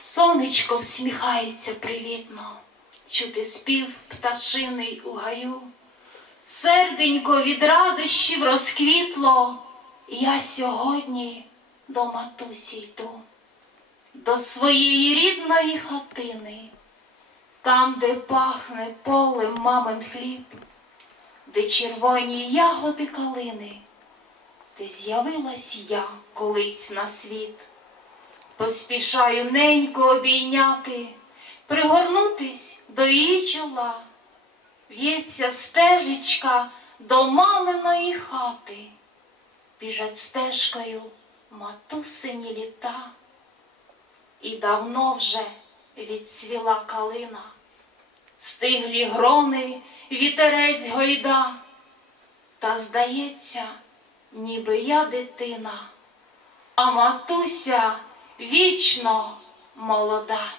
Сонечко всміхається привітно, чути спів пташиний у гаю. Серденько від радощів розквітло, я сьогодні до матусі йду, до своєї рідної хатини, там, де пахне полем мамин хліб, де червоні ягоди калини, де з'явилась я колись на світ. Поспішаю ненько обійняти, пригорнутись до її чола. В'ється стежечка до маминої хати, біжать стежкою матусині літа. І давно вже відцвіла калина, стиглі грони, вітерець гойда, та здається, ніби я дитина, а матуся вічно молода.